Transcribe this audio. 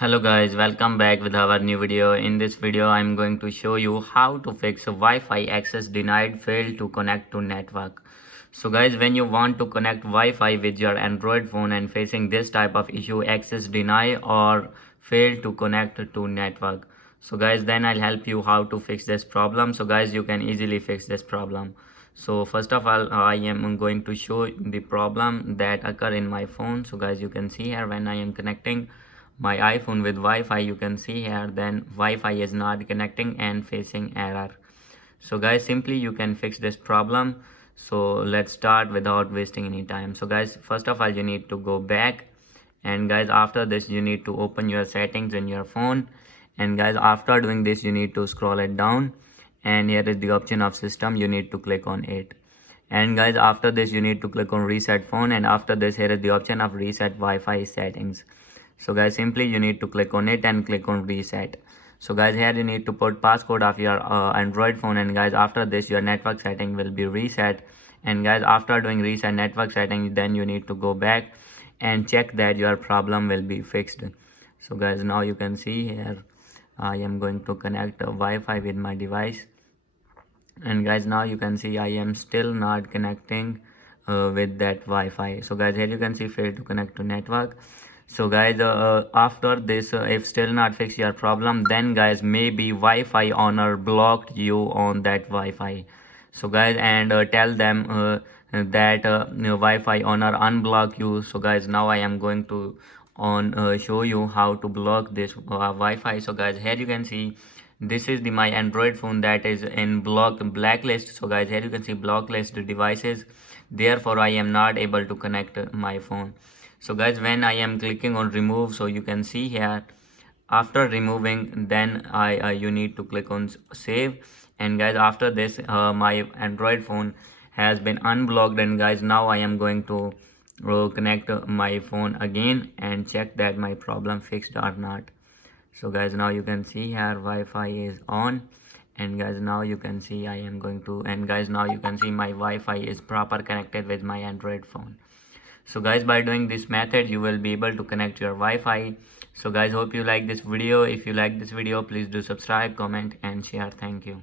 Hello guys, welcome back with our new video. In this video, I'm going to show you how to fix Wi-Fi access denied failed to connect to network. So guys, when you want to connect Wi-Fi with your Android phone and facing this type of issue, access deny or fail to connect to network. So guys, then I'll help you how to fix this problem. So guys, you can easily fix this problem. So first of all, I am going to show the problem that occur in my phone. So guys, you can see here when I am connecting my iPhone with Wi-Fi, you can see here then Wi-Fi is not connecting and facing error. So guys, simply you can fix this problem. So let's start without wasting any time. So guys, first of all, you need to go back, and guys, after this you need to open your settings in your phone, and guys, after doing this you need to scroll it down, and here is the option of system. You need to click on it, and guys, after this you need to click on reset phone, and after this here is the option of reset Wi-Fi settings. So guys, simply you need to click on it and click on reset. So guys, here you need to put passcode of your Android phone, and guys, after this your network setting will be reset. And guys, after doing reset network settings, then you need to go back and check that your problem will be fixed. So guys, now you can see here I am going to connect Wi-Fi with my device, and guys, now you can see I am still not connecting with that Wi-Fi. So guys, here you can see fail to connect to network. So guys, after this, if still not fix your problem, then guys, maybe Wi-Fi owner blocked you on that Wi-Fi. So guys, and tell them that Wi-Fi owner unblock you. So guys, now I am going to show you how to block this Wi-Fi. So guys, here you can see this is my Android phone that is in blacklist. So guys, here you can see blacklist devices, therefore I am not able to connect my phone. So guys, when I am clicking on remove, so you can see here after removing, then you need to click on save, and guys, after this my Android phone has been unblocked, and guys, now I am going to connect my phone again and check that my problem fixed or not. So guys, now you can see here Wi-Fi is on, and guys, now you can see I am going to, and guys, now you can see my Wi-Fi is proper connected with my Android phone. So guys, by doing this method you will be able to connect your Wi-Fi. So guys, hope you like this video. If you like this video, please do subscribe, comment and share. Thank you.